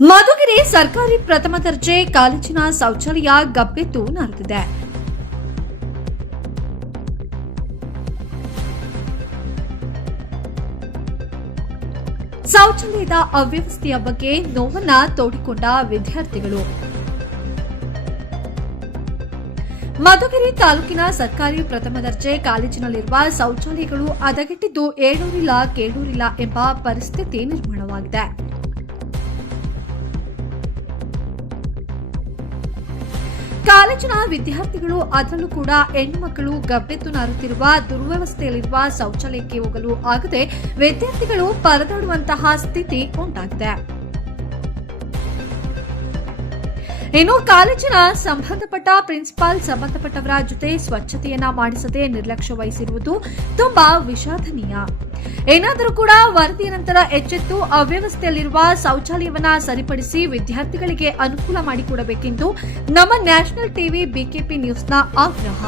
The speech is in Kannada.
ಮಧುಗಿರಿ ಸರ್ಕಾರಿ ಪ್ರಥಮ ದರ್ಜೆ ಕಾಲೇಜಿನ ಶೌಚಾಲಯ ಗಬ್ಬೆದ್ದು ನಾರುತ್ತಿದೆ. ಶೌಚಾಲಯದ ಅವ್ಯವಸ್ಥೆಯ ಬಗ್ಗೆ ನೋವನ್ನ ತೋಡಿಕೊಂಡ ವಿದ್ಯಾರ್ಥಿಗಳು. ಮಧುಗಿರಿ ತಾಲೂಕಿನ ಸರ್ಕಾರಿ ಪ್ರಥಮ ದರ್ಜೆ ಕಾಲೇಜಿನಲ್ಲಿರುವ ಶೌಚಾಲಯಗಳು ಹದಗೆಟ್ಟಿದ್ದು ಏಳೂರಿಲ್ಲ, ಕೇಳೂರಿಲ್ಲ ಎಂಬ ಪರಿಸ್ಥಿತಿ ನಿರ್ಮಾಣವಾಗಿದೆ. ಕಾಲೇಜಿನ ವಿದ್ಯಾರ್ಥಿಗಳು, ಅದರಲ್ಲೂ ಕೂಡ ಹೆಣ್ಣುಮಕ್ಕಳು ಗಬ್ಬೆತ್ತು ನಾರುತ್ತಿರುವ ದುರ್ವ್ಯವಸ್ಥೆಯಲ್ಲಿರುವ ಶೌಚಾಲಯಕ್ಕೆ ಹೋಗಲು ಆಗದೆ ವಿದ್ಯಾರ್ಥಿಗಳು ಪರದಾಡುವಂತಹ ಸ್ಥಿತಿ ಉಂಟಾಗಿದೆ. ಇನ್ನು ಕಾಲೇಜಿನ ಸಂಬಂಧಪಟ್ಟ ಪ್ರಿನ್ಸಿಪಾಲ್ ಸಂಬಂಧಪಟ್ಟವರ ಜೊತೆ ಸ್ವಚ್ಛತೆಯನ್ನ ಮಾಡಿಸದೆ ನಿರ್ಲಕ್ಷ್ಯ ವಹಿಸಿರುವುದು ತುಂಬಾ ವಿಷಾದನೀಯ. ಏನಾದರೂ ಕೂಡ ವರದಿಯ ನಂತರ ಎಚ್ಚೆತ್ತು ಅವ್ಯವಸ್ಥೆಯಲ್ಲಿರುವ ಶೌಚಾಲಯವನ್ನ ಸರಿಪಡಿಸಿ ವಿದ್ಯಾರ್ಥಿಗಳಿಗೆ ಅನುಕೂಲ ಮಾಡಿಕೊಡಬೇಕೆಂದು ನಮ್ಮ ನ್ಯಾಷನಲ್ ಟಿವಿ ಬಿಕೆಪಿ ನ್ಯೂಸ್ನ ಆಗ್ರಹ.